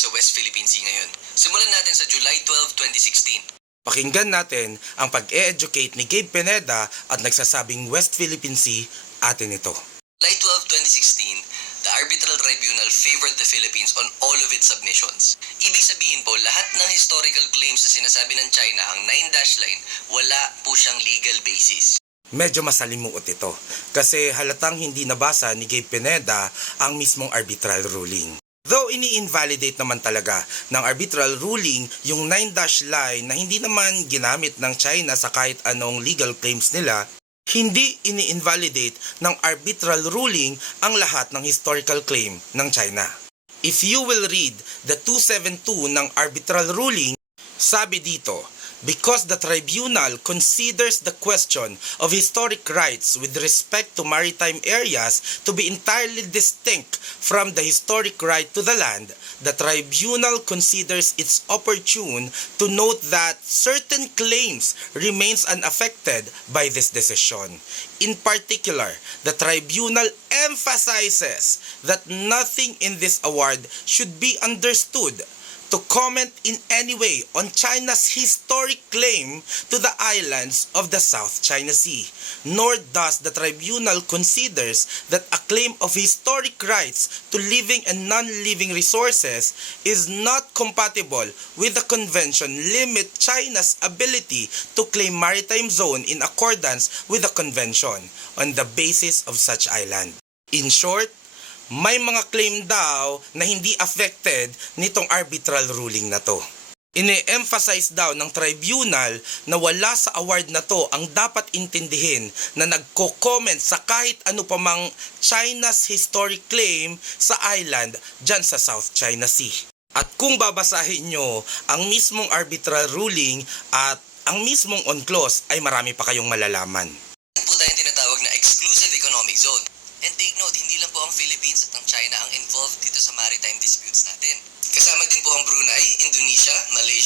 sa West Philippine Sea ngayon. Simulan natin sa July 12, 2016. Pakinggan natin ang pag-e-educate ni Gabe Pineda at nagsasabing West Philippine Sea atin ito. July 12, 2016, the Arbitral Tribunal favored the Philippines on all of its submissions. Ibig sabihin po, lahat ng historical claims na sinasabi ng China, ang 9-dash line, wala po siyang legal basis. Medyo masalimuot ito kasi halatang hindi nabasa ni Gabe Pineda ang mismong arbitral ruling. Though ini-invalidate naman talaga ng arbitral ruling yung 9-dash line na hindi naman ginamit ng China sa kahit anong legal claims nila, hindi ini-invalidate ng arbitral ruling ang lahat ng historical claim ng China. If you will read the 272 ng arbitral ruling, sabi dito, because the tribunal considers the question of historic rights with respect to maritime areas to be entirely distinct from the historic right to the land, the tribunal considers it opportune to note that certain claims remains unaffected by this decision. In particular, the tribunal emphasizes that nothing in this award should be understood to comment in any way on China's historic claim to the islands of the South China Sea, nor does the tribunal considers that a claim of historic rights to living and non-living resources is not compatible with the convention limit China's ability to claim maritime zone in accordance with the convention on the basis of such island. In short, may mga claim daw na hindi affected nitong arbitral ruling na to. Ine-emphasize daw ng tribunal na wala sa award na to ang dapat intindihin na nagko-comment sa kahit ano pa mang China's historic claim sa island dyan sa South China Sea. At kung babasahin nyo ang mismong arbitral ruling at ang mismong on-clause ay marami pa kayong malalaman.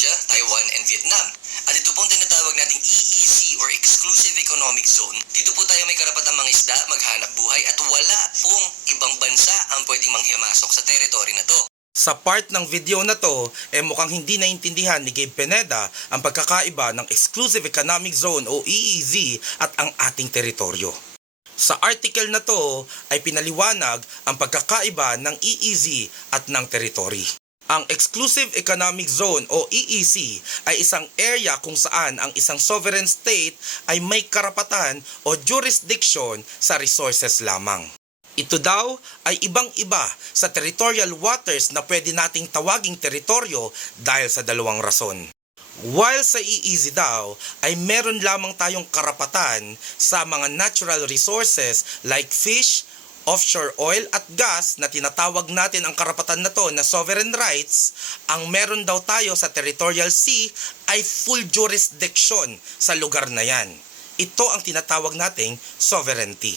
Malaysia, Taiwan, and Vietnam. At ito pong tinatawag nating EEZ or Exclusive Economic Zone. Dito po tayo may karapatang mangisda, maghanap buhay at wala pong ibang bansa ang pwedeng manghimasok sa teritoryo na to. Sa part ng video na to, eh mukhang hindi naintindihan ni Gabe Pineda ang pagkakaiba ng Exclusive Economic Zone o EEZ at ang ating teritoryo. Sa article na to ay pinaliwanag ang pagkakaiba ng EEZ at ng territory. Ang Exclusive Economic Zone o EEZ ay isang area kung saan ang isang sovereign state ay may karapatan o jurisdiction sa resources lamang. Ito daw ay ibang-iba sa territorial waters na pwede nating tawaging teritoryo dahil sa dalawang rason. While sa EEZ daw ay meron lamang tayong karapatan sa mga natural resources like fish, offshore oil at gas na tinatawag natin ang karapatan na to na sovereign rights, ang meron daw tayo sa territorial sea ay full jurisdiction sa lugar na yan. Ito ang tinatawag nating sovereignty.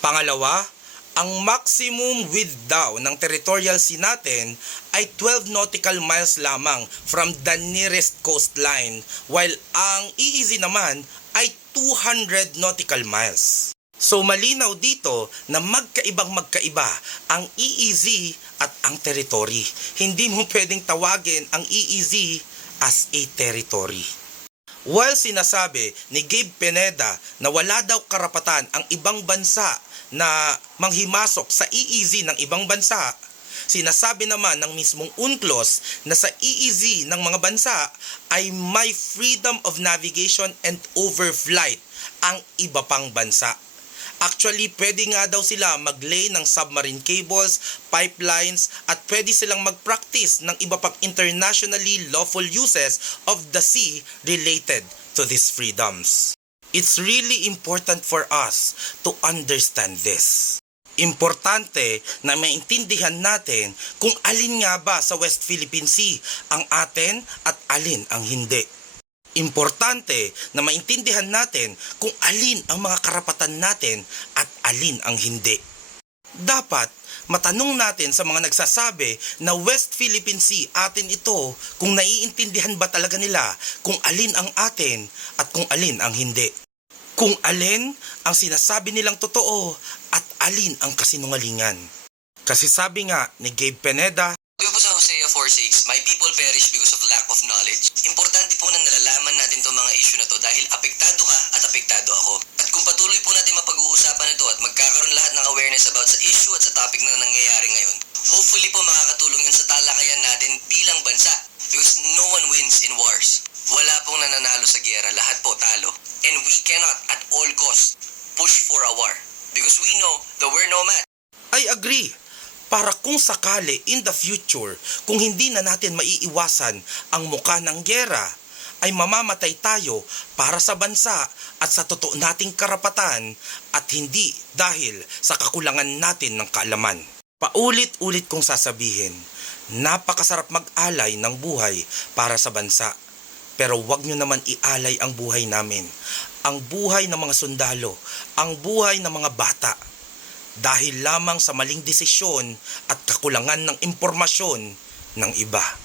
Pangalawa, ang maximum width daw ng territorial sea natin ay 12 nautical miles lamang from the nearest coastline while ang EEZ naman ay 200 nautical miles. So malinaw dito na magkaibang magkaiba ang EEZ at ang territory. Hindi mo pwedeng tawagin ang EEZ as a territory. While sinasabi ni Gabe Pineda na wala daw karapatan ang ibang bansa na manghimasok sa EEZ ng ibang bansa, sinasabi naman ng mismong UNCLOS na sa EEZ ng mga bansa ay may freedom of navigation and overflight ang iba pang bansa. Actually, pwede nga daw sila mag-lay ng submarine cables, pipelines, at pwede silang mag-practice ng iba pang internationally lawful uses of the sea related to these freedoms. It's really important for us to understand this. Importante na maintindihan natin kung alin nga ba sa West Philippine Sea ang atin at alin ang hindi. Importante na maintindihan natin kung alin ang mga karapatan natin at alin ang hindi. Dapat matanong natin sa mga nagsasabi na West Philippine Sea atin ito kung naiintindihan ba talaga nila kung alin ang atin at kung alin ang hindi. Kung alin ang sinasabi nilang totoo at alin ang kasinungalingan. Kasi sabi nga ni Gabe Pineda, Sabi po sa Hosea forsakes, my people perish because of lack of knowledge. Importante po na nalalaman natin itong mga issue na to dahil apektado ka at apektado ako. At kung patuloy po natin mapag-uusapan ito at magkakaroon lahat ng awareness about sa issue at sa topic na nangyayari ngayon, hopefully po makakatulong yun sa talakayan natin bilang bansa. Because no one wins in wars. Wala pong nananalo sa giyera, lahat po talo. And we cannot at all cost push for a war. Because we know that we're nomad. I agree. Para kung sakali in the future, kung hindi na natin maiiwasan ang muka ng gera, ay mamamatay tayo para sa bansa at sa totoo nating karapatan at hindi dahil sa kakulangan natin ng kaalaman. Paulit-ulit kong sasabihin, napakasarap mag-alay ng buhay para sa bansa. Pero wag nyo naman ialay ang buhay namin. Ang buhay ng mga sundalo, ang buhay ng mga bata dahil lamang sa maling desisyon at kakulangan ng impormasyon ng iba.